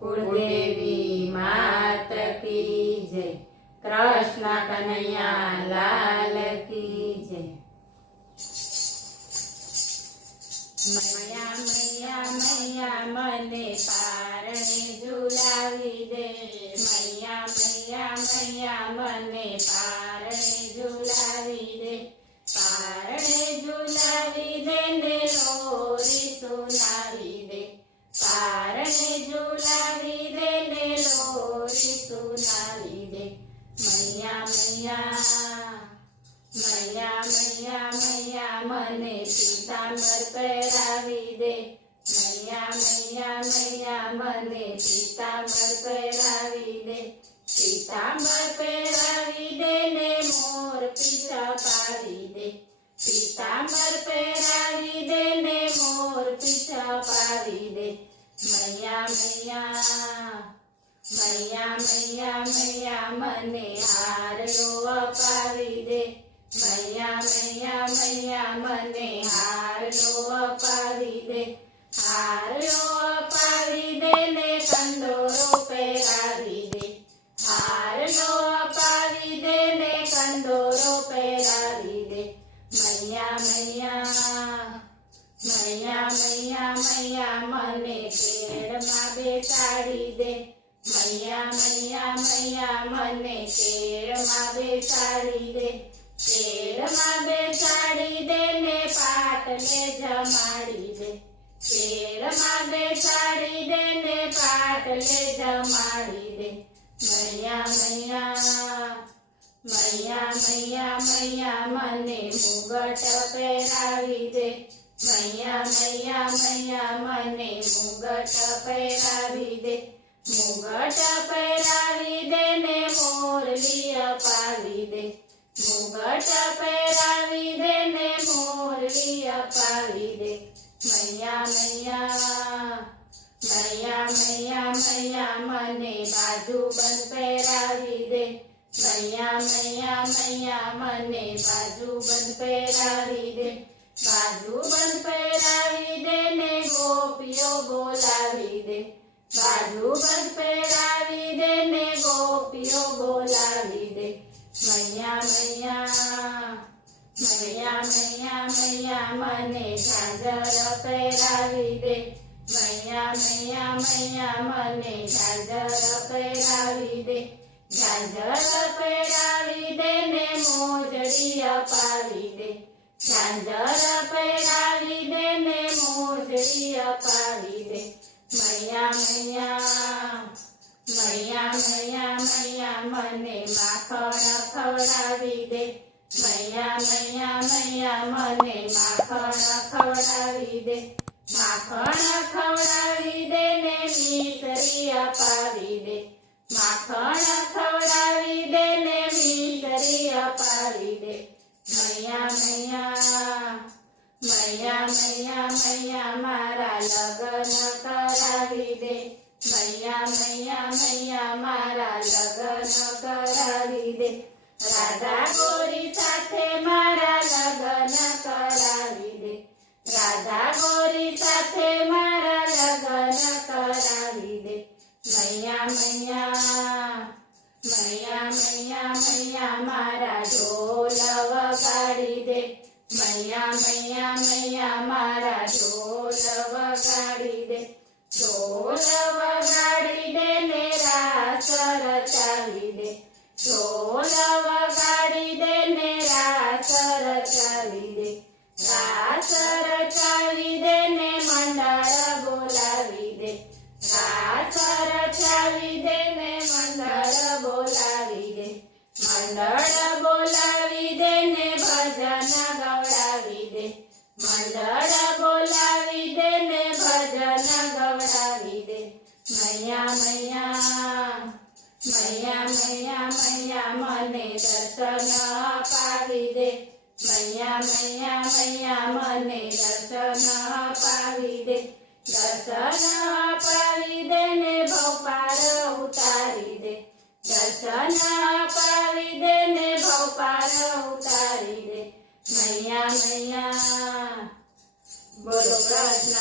कुलदेवी मात की जय। कृष्ण कन्हैया लाल की जय। मैया मैया मैया मने पारणे झुलावी दे। मैया मैया मैया मने पारणे झुलावी दे। पारणे झुलावी दे ने लोरी सुनावी दे। पारणे झुलावी दे ने लोरी सुनावी दे। मैया मैया मैया मैया मैया मने पीतांबर પહેરાવી દે। मैया मैया मैया मने पीतांबर પહેરાવી દે। पीतांबर પહેરાવી दे ने मोर पीछा पावी दे। पीतांबर પહેરાવી दे ने मोर पीछा पावी दे। मैया मैया मैया मैया मैया मने हारलो अपावी दे। मैया मैया मैया मने हारलो अपावी दे। हारलो अपावी दे ने कंदोरो પહેરાવી दे। हारलो अपावी दे ने कंदोरो પહેરાવી दे। मैया मैया मैया मैया मैया मने केळमा બેસાડી दे। मैया मैया मैया मने केळमा બેસાડી दे। केळमा બેસાડી दे ने पाटले जमाड़ी दे। केळमा બેસાડી दे ने पाटले जमाड़ी दे। मैया मैया मैया मैया मैया मने मुगट પહેરાવી दे। मैया मैया मैया मने मुगट પહેરાવી दे। मुगट પહેરાવી दे ने मोरली अपावी दे। मुगट પહેરાવી दे ने मोरली अपावी दे। मैया मैया मैया मैया मैया मने बाजूबंद પહેરાવી दे। मैया मैया मैया मने बाजूबंद પહેરાવી दे। बाजूबंद પહેરાવી दे ने गोपियों बोलावी दे। बाजूबंद પહેરાવી दे ने गोपियों बोलावी दे। मैया मैया मैया मैया मैया मने झांझर પહેરાવી दे। मैया मैया मैया मने झांझर પહેરાવી दे। झांझर પહેરાવી दे ने मोजड़ी अपावी दे। झांझर પહેરાવી दे ने मोजड़ी अपावी दे। मैया मैया मैया मैया मैया मने माखण खवડાવી दे। मैया मैया मैया मने माखण खवડાવી दे। माखण खवડાવી दे ने मिसरी अपावी दे। माखण खवડાવી दे ने मिसरी अपावी दे। मैया मैया मैया मैया मैया मारा लगन करावी दे। मैया मैया मैया मारा लगन करावी दे। राधा गोरी साथे मारा लगन करावी दे। राधा गोरी साथे मारा लगन करावी दे। मैया मैया मैया मैया मैया मारा ढोल वगाड़ी दे। मैया मैया मैया मारा ढोल वगाड़ी दे। ढोल वगाड़ी दे ने रास रचावी दे। ढोल वगाड़ी दे ने रास रचावी दे। रास रचावी दे ने मंडळ बोलावी दे। रास रचावी दे ने मंडळ बोलावी दे। मंडळ बोलावी दे ने भजन गवડાવી दे। मंडळ बोलावी दे ने भजन गवડાવી दे। मैया मैया मैया मैया मैया मने दर्शन अपावी दे। मैया मैया मैया मने दर्शन अपावी दे। दर्शन अपावी दे ने भवपार उतारी दे। दर्शन अपावी दे ने भवपार उतारी दे। मैया मैया बोलो कृष्ण